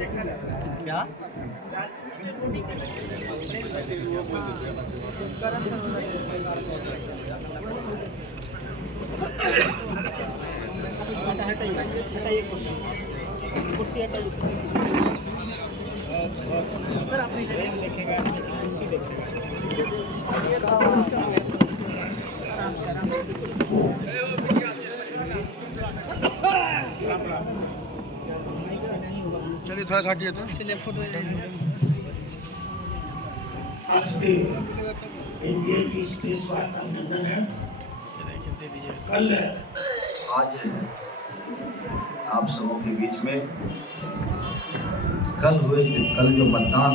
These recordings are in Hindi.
क्या हटाइए कुर्सी हटाइए सर आप देखेगा कुर्सी देखेगा चलिए थोड़ा हटिए तो चलिए फोटो आज के इंडिया की स्पेस वाक का अभिनंदन है। कल आज आप सबों के बीच में कल जो मतदान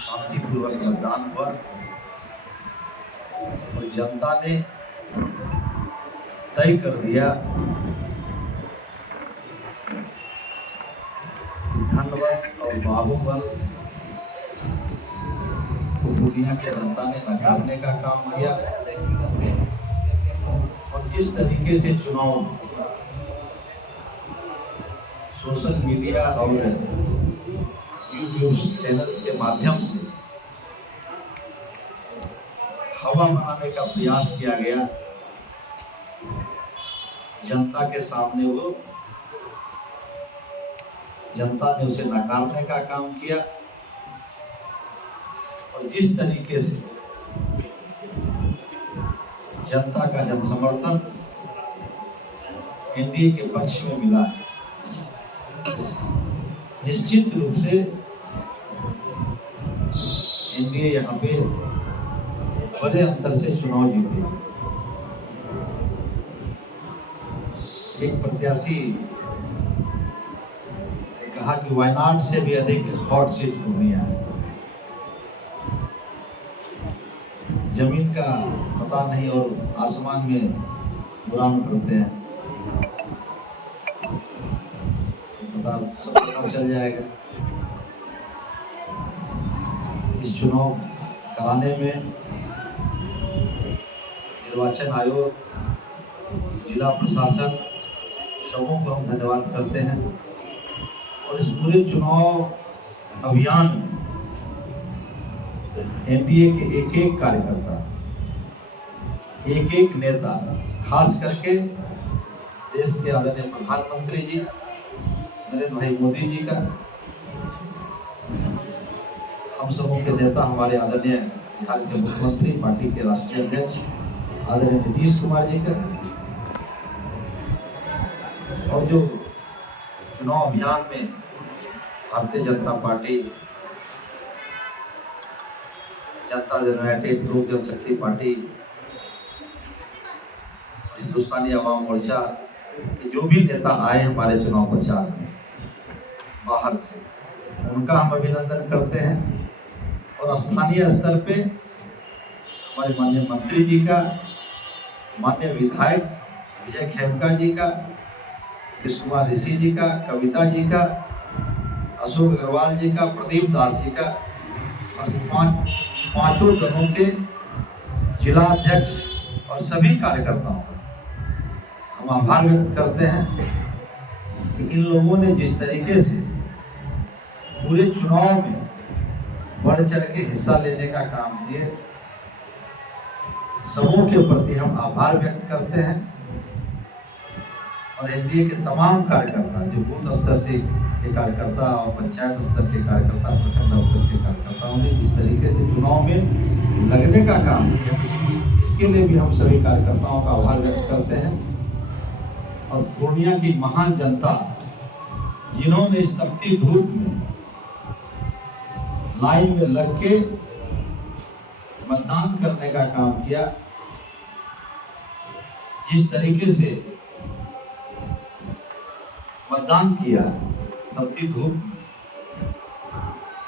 शांतिपूर्वक मतदान हुआ और जनता ने तय कर दिया कि धनबल और बाहुबल को दुनिया के जनता ने नकारने का काम किया और जिस तरीके से चुनाव सोशल मीडिया और यूट्यूब चैनल्स के माध्यम से हवा बनाने का प्रयास किया गया, जनता के सामने वो जनता ने उसे नकारने का काम किया और जिस तरीके से जनता का जनसमर्थन एनडीए के पक्ष में मिला है, निश्चित रूप से एनडीए यहाँ पे बड़े अंतर से चुनाव जीते। एक प्रत्याशी ने कहा कि वायनाड से भी अधिक हॉट सीट पूर्णिया है। जमीन का पता नहीं और आसमान में उड़ान करते हैं, पता सब पता चल जाएगा। इस चुनाव कराने में निर्वाचन आयोग, जिला प्रशासन सबों को हम धन्यवाद करते हैं और इस पूरे चुनाव अभियान में एनडीए के एक एक कार्यकर्ता, एक एक नेता, खास करके देश के आदरणीय प्रधानमंत्री जी नरेंद्र भाई मोदी जी का, हम सबों के नेता हमारे आदरणीय बिहार के मुख्यमंत्री, पार्टी के राष्ट्रीय अध्यक्ष आदरणीय नीतीश कुमार जी का, और जो चुनाव अभियान में भारतीय जनता पार्टी, जनता यूनाइटेड लोक जनशक्ति पार्टी, हिंदुस्तानी आवाम मोर्चा के जो भी नेता आए हमारे चुनाव प्रचार में बाहर से, उनका हम अभिनंदन करते हैं और स्थानीय स्तर पे हमारे माननीय मंत्री जी का, माननीय विधायक विजय खेमका जी का, कृष्ण कुमार ऋषि जी का, कविता जी का, अशोक अग्रवाल जी का, प्रदीप दास जी का और पांचों दलों के जिला अध्यक्ष और सभी कार्यकर्ताओं का हम आभार व्यक्त करते हैं कि इन लोगों ने जिस तरीके से पूरे चुनाव में बढ़ चढ़ के हिस्सा लेने का काम किए, सबों के प्रति हम आभार व्यक्त करते हैं। और एनडीए के तमाम कार्यकर्ता, जो बूथ स्तर से के कार्यकर्ता और पंचायत स्तर के कार्यकर्ता, प्रखंड स्तर के कार्यकर्ताओं ने जिस तरीके से चुनाव में लगने का काम किया, इसके लिए भी हम सभी कार्यकर्ताओं का आभार व्यक्त करते हैं। और पूर्णिया की महान जनता, जिन्होंने इस तपती धूप में लाइन में लग के मतदान करने का काम किया, जिस तरीके से मतदान किया तपती धूप में,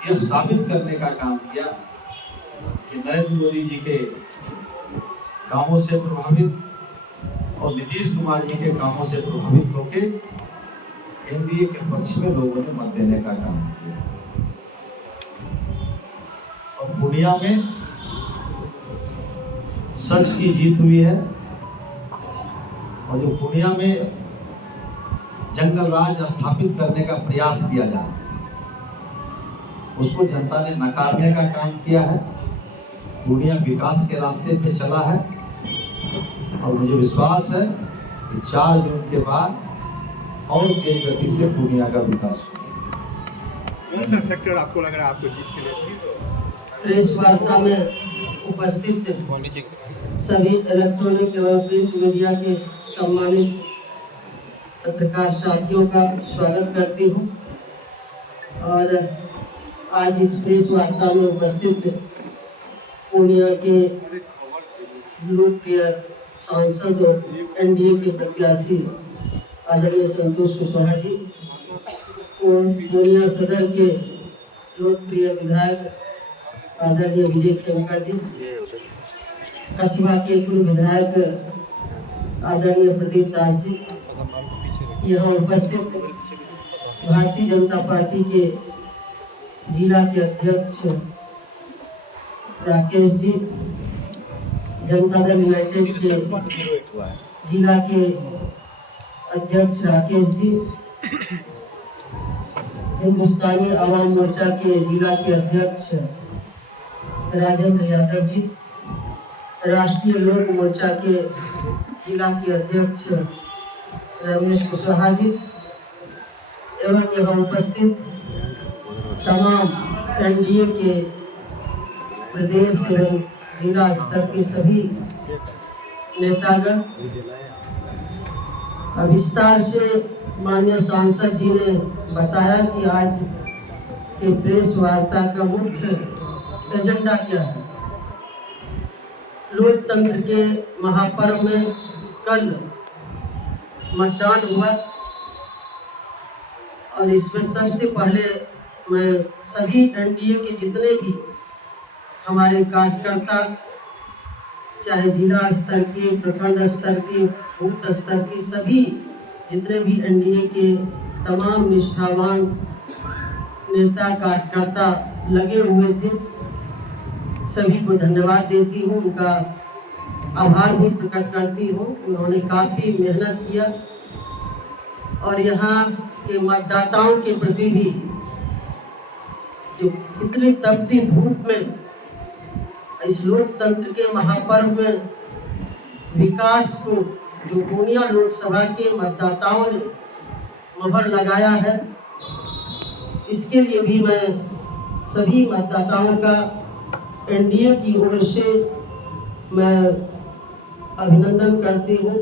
यह साबित करने का काम किया कि नरेंद्र मोदी जी के कामों से प्रभावित और नीतीश कुमार जी के कामों से प्रभावित होकर एनडीए के पक्ष में लोगों ने मत देने का काम किया। और पूर्णिया में सच की जीत हुई है और जो पूर्णिया में जंगल राज स्थापित करने का प्रयास किया जा रहा है, उसको जनता ने नकारने का काम किया है। पूर्णिया विकास के रास्ते पे चला है और मुझे विश्वास है कि 4 जून के बाद और तेज गति से पूर्णिया का विकास होगा। कौन सा फैक्टर आपको लग रहा है आपको जीत के लिए? प्रेस वार्ता में उपस्थित सभी इलेक्ट्रॉनिक एवं प्रिंट मीडिया के सम्मानित पत्रकार साथियों का स्वागत करती हूँ और आज इस प्रेस वार्ता में उपस्थित पूर्णिया के लोकप्रिय सांसद और एनडीए के प्रत्याशी आदरणीय संतोष कुशवाहा जी और पूर्णिया सदर के लोकप्रिय विधायक आदरणीय विजय खेमका जी, कस्बा के पूर्व विधायक आदरणीय प्रदीप दास जी, यहाँ उपस्थित भारतीय जनता पार्टी के जिला के अध्यक्ष राकेश जी, जनता दल यूनाइटेड के जिला के अध्यक्ष राकेश जी, हिंदुस्तानी आवाम मोर्चा के जिला के अध्यक्ष राजेंद्र यादव जी, राष्ट्रीय लोक मोर्चा के जिला के अध्यक्ष रमेश कुशवाहा जी एवं यहाँ उपस्थित तमाम एनडीए के प्रदेश एवं जिला स्तर के सभी नेतागण। विस्तार से माननीय सांसद जी ने बताया कि आज के प्रेस वार्ता का मुख्य एजेंडा क्या है। लोकतंत्र के महापर्व में कल मतदान हुआ और इसमें सबसे पहले मैं सभी एनडीए के जितने भी हमारे कार्यकर्ता, चाहे जिला स्तर के, प्रखंड स्तर के, बूथ स्तर के, सभी जितने भी एनडीए के तमाम निष्ठावान नेता कार्यकर्ता लगे हुए थे, सभी को धन्यवाद देती हूँ, उनका आभार भी प्रकट करती हूँ। उन्होंने काफ़ी मेहनत किया और यहाँ के मतदाताओं के प्रति भी जो इतनी तपती धूप में इस लोकतंत्र के महापर्व में विकास को जो पूर्णिया लोकसभा के मतदाताओं ने मोहर लगाया है, इसके लिए भी मैं सभी मतदाताओं का एनडीए की ओर से मैं अभिनंदन करती हूँ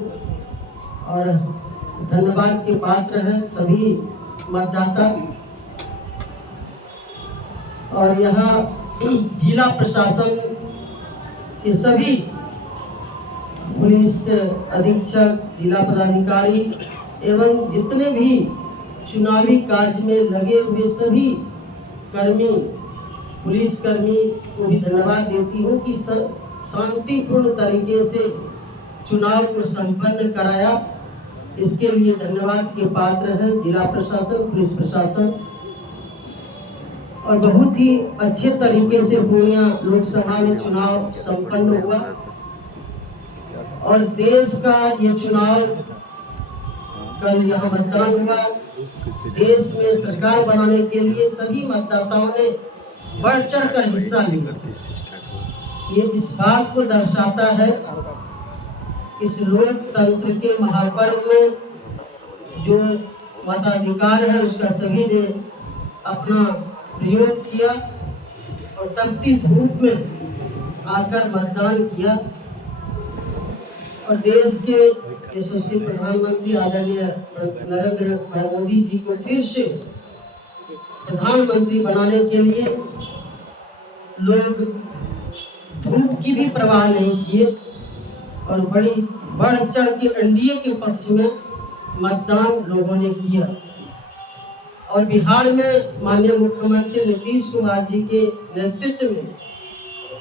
और धन्यवाद के पात्र हैं सभी मतदाता। और यहाँ जिला प्रशासन के सभी पुलिस अधीक्षक, जिला पदाधिकारी एवं जितने भी चुनावी कार्य में लगे हुए सभी कर्मी, पुलिसकर्मी को भी धन्यवाद देती हूँ कि शांतिपूर्ण तरीके से चुनाव को संपन्न कराया। इसके लिए धन्यवाद के पात्र हैं जिला प्रशासन, पुलिस प्रशासन। और बहुत ही अच्छे तरीके से पूर्णिया लोकसभा में चुनाव संपन्न हुआ और देश का ये चुनाव, कल यहाँ मतदान हुआ, देश में सरकार बनाने के लिए सभी मतदाताओं ने बढ़ चढ़ कर हिस्सा लिया। ये इस बात को दर्शाता है इस लोकतंत्र के महापर्व में जो मताधिकार है उसका सभी ने अपना प्रयोग किया और तपती धूप में आकर मतदान किया और देश के यशस्वी प्रधानमंत्री आदरणीय नरेंद्र भाई मोदी जी को फिर से प्रधानमंत्री बनाने के लिए लोग धूप की भी परवाह नहीं किए और बड़ी बढ़ चढ़ के एनडीए के पक्ष में मतदान लोगों ने किया। और बिहार में माननीय मुख्यमंत्री नीतीश कुमार जी के नेतृत्व में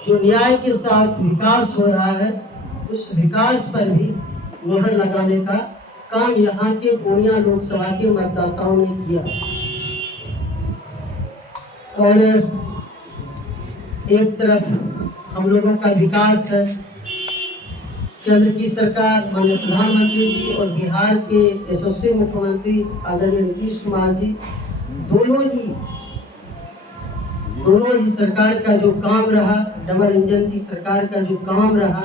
जो न्याय के साथ विकास हो रहा है, उस विकास पर भी मोहर लगाने का काम यहाँ के पूर्णिया लोकसभा के मतदाताओं ने किया। और एक तरफ हम लोगों का विकास है, केंद्र की सरकार, माननीय प्रधानमंत्री जी और बिहार के यशस्वी मुख्यमंत्री आदरणीय नीतीश कुमार जी, दोनों ही सरकार का जो काम रहा, डबल इंजन की सरकार का जो काम रहा,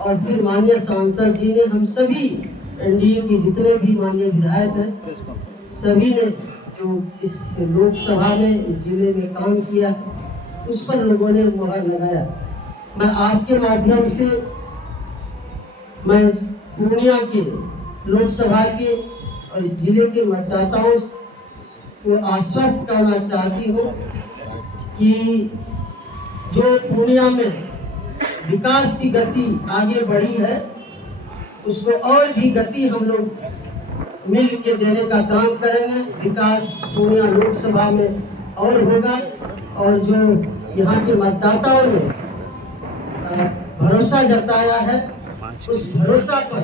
और फिर माननीय सांसद जी ने, हम सभी एनडीए के जितने भी माननीय विधायक हैं, सभी ने जो इस लोकसभा में, इस जिले में काम किया, उस पर लोगों ने मुहर लगाया। मैं आपके माध्यम से मैं पूर्णिया के लोकसभा के और इस जिले के मतदाताओं को आश्वस्त करना चाहती हूँ कि जो पूर्णिया में विकास की गति आगे बढ़ी है, उसको और भी गति हम लोग मिल के देने का काम करेंगे। विकास पूर्णिया लोकसभा में और होगा, और जो यहाँ के मतदाताओं ने भरोसा जताया है, उस भरोसा पर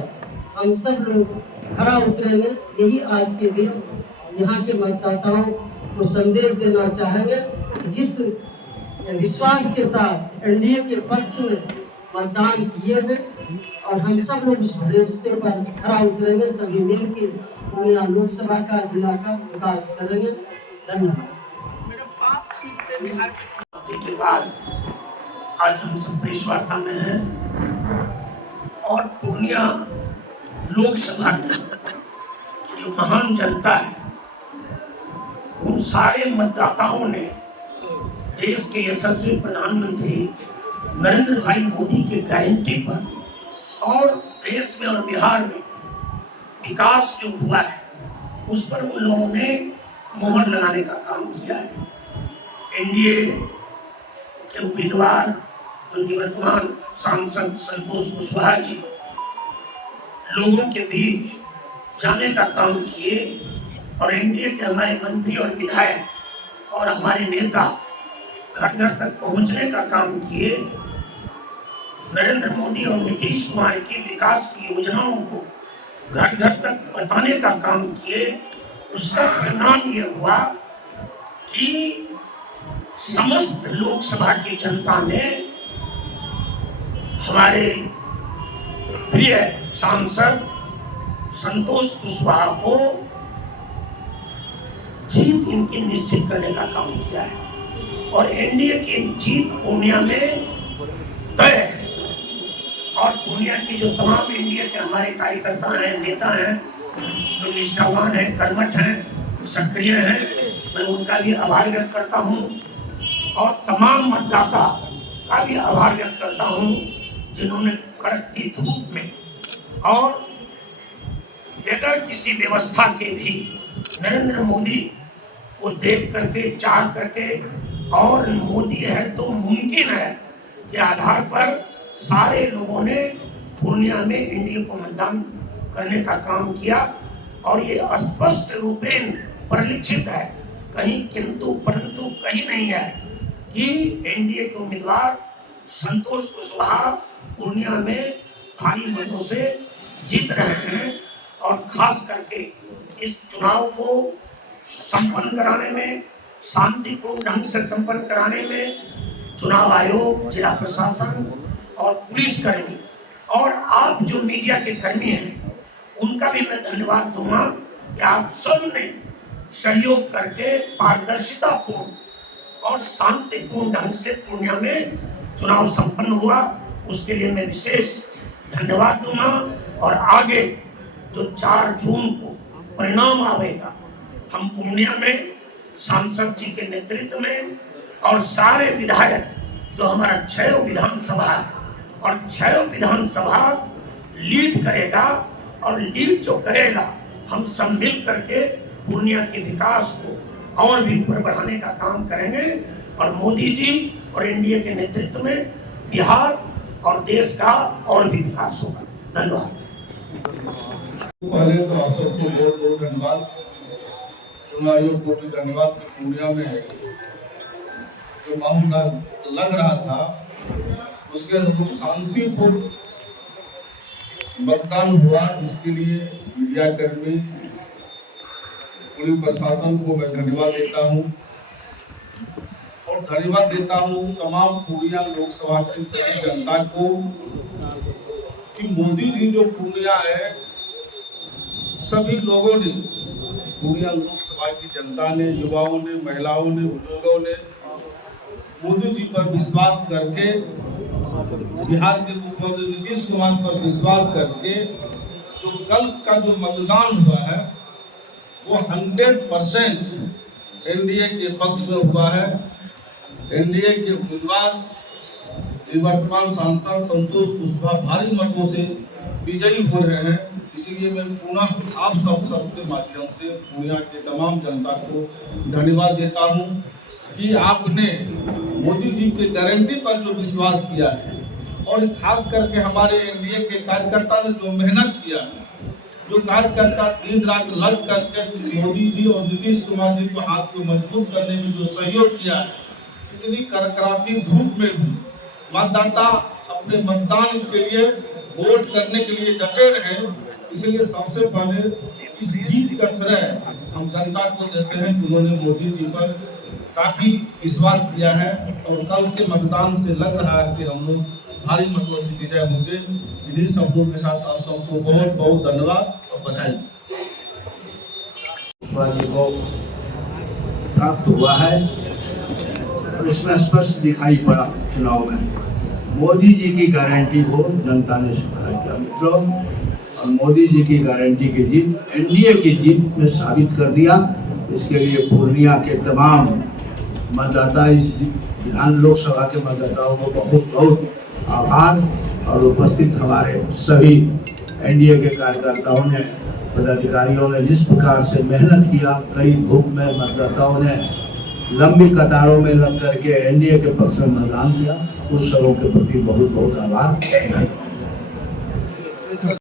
हम सब लोग खरा उतरेंगे। यही आज के दिन यहाँ के मतदाताओं को संदेश देना चाहेंगे। जिस विश्वास के साथ एनडीए के पक्ष में मतदान किए हैं, और हम सब लोग उस भरोसे पर खरा उतरेंगे, सभी मिलकर पूर्णिया लोकसभा का, जिला का विकास करेंगे। धन्यवाद। के बाद आज हम सब प्रेस वार्ता में हैं और पूर्णिया लोकसभा की जो महान जनता है, उन सारे मतदाताओं ने देश के यशस्वी प्रधानमंत्री नरेंद्र भाई मोदी के गारंटी पर और देश में और बिहार में विकास जो हुआ है, उस पर उन लोगों ने मोहर लगाने का काम किया है। एनडीए के उम्मीदवार निवर्तमान सांसद संतोष कुशवाहा जी लोगों के बीच जाने का काम किए, और एनडीए के हमारे मंत्री और विधायक और हमारे नेता घर घर तक पहुंचने का काम किए। नरेंद्र मोदी और नीतीश कुमार की विकास की योजनाओं को घर घर तक बताने का काम किए। उसका परिणाम ये हुआ कि समस्त लोकसभा की जनता ने हमारे प्रिय सांसद संतोष कुशवाहा को जीत इनकी निश्चित करने का काम किया है, और एनडीए की जीत पूर्णिया में तय है। और पूर्णिया की जो तमाम एनडीए के हमारे कार्यकर्ता हैं, नेता हैं, जो निष्ठावान हैं, कर्मठ हैं, सक्रिय हैं, मैं उनका भी आभार व्यक्त करता हूं, और तमाम मतदाता का भी आभार व्यक्त करता हूं जिन्होंने कड़कती धूप में और बगैर किसी व्यवस्था के भी नरेंद्र मोदी को देख करके, चाह करके, और मोदी है तो मुमकिन है के आधार पर सारे लोगों ने पूर्णिया में एनडीए को मतदान करने का काम किया। और ये स्पष्ट रूपेण परिलक्षित है, कहीं किंतु परंतु कहीं नहीं है, कि एनडीए के उम्मीदवार संतोष कुशवाहा पूर्णिया में भारी मतों से जीत रहे हैं। और खास करके इस चुनाव को संपन्न कराने में, शांतिपूर्ण ढंग से संपन्न कराने में चुनाव आयोग, जिला प्रशासन और पुलिसकर्मी और आप जो मीडिया के कर्मी हैं, उनका भी मैं धन्यवाद दूंगा कि आप सब ने सहयोग करके पारदर्शितापूर्ण और शांतिपूर्ण ढंग से पूर्णिया में चुनाव संपन्न हुआ। उसके लिए मैं विशेष धन्यवाद दूंगा। और आगे जो 4 जून को परिणाम आवेगा, हम पूर्णिया में सांसद जी के नेतृत्व में और सारे विधायक, जो हमारा 6 विधानसभा और 6 विधानसभा लीड करेगा, और लीड जो करेगा, हम सब मिल करके पूर्णिया के विकास को और भी ऊपर बढ़ाने का काम करेंगे। और मोदी जी और एनडीए के नेतृत्व में बिहार और देश का और भी विकास होगा। धन्यवाद। पहले तो आप सबको बहुत बहुत धन्यवाद, चुनाव आयोग को भी धन्यवाद कि पूर्णिया में जो मामला लग रहा था, उसके अनुरूप शांतिपूर्ण मतदान हुआ। इसके लिए मीडिया कर्मी, पुलिस प्रशासन को मैं धन्यवाद देता हूं, और धन्यवाद देता हूं तमाम पूर्णिया लोकसभा की सभी जनता को, कि मोदी जी जो पूर्णिया है, सभी लोगों ने, पूर्णिया लोकसभा की जनता ने, युवाओं ने, महिलाओं ने, बुजुर्गों ने मोदी जी पर विश्वास करके, बिहार के मुख्यमंत्री नीतीश कुमार पर विश्वास करके जो कल का जो मतदान हुआ है वो 100% एनडीए के पक्ष में हुआ है। एनडीए के उम्मीदवार निवर्तमान सांसद संतोष कुशवाहा भारी मतों से विजयी हो रहे हैं। इसीलिए मैं पुनः आप सबके माध्यम से पूर्णिया के तमाम जनता को धन्यवाद देता हूं कि आपने मोदी जी के गारंटी पर जो विश्वास किया है और खास करके हमारे एनडीए के कार्यकर्ता ने जो मेहनत किया है, जो कार्यकर्ता दिन रात लग करके मोदी जी और नीतीश कुमार जी को हाथ को मजबूत करने में जो सहयोग किया है, इतनी करकराती धूप में भी मतदाता अपने मतदान के लिए, वोट करने के लिए डटे रहे। इसलिए सबसे पहले इस जीत का श्रेय हम जनता को देते हैं कि उन्होंने मोदी जी पर काफी विश्वास किया है और कल के मतदान से लग रहा है कि हम लोग भारी मतों से विजय होंगे। इन्हीं शब्दों के साथ आप सबको बहुत बहुत धन्यवाद और बधाई। जी को प्राप्त हुआ है और इसमें स्पष्ट दिखाई पड़ा चुनाव में मोदी जी की गारंटी को जनता ने स्वीकार किया मित्रों, और मोदी जी की गारंटी की जीत एनडीए की जीत में साबित कर दिया। इसके लिए पूर्णिया के तमाम मतदाता, इस विधान लोकसभा के मतदाताओं को बहुत बहुत आभार, और उपस्थित हमारे सभी एनडीए के कार्यकर्ताओं ने, पदाधिकारियों ने जिस प्रकार से मेहनत किया, कड़ी धूप में मतदाताओं ने लंबी कतारों में लग करके एनडीए के पक्ष में मतदान किया, उस सबों के प्रति बहुत बहुत आभार।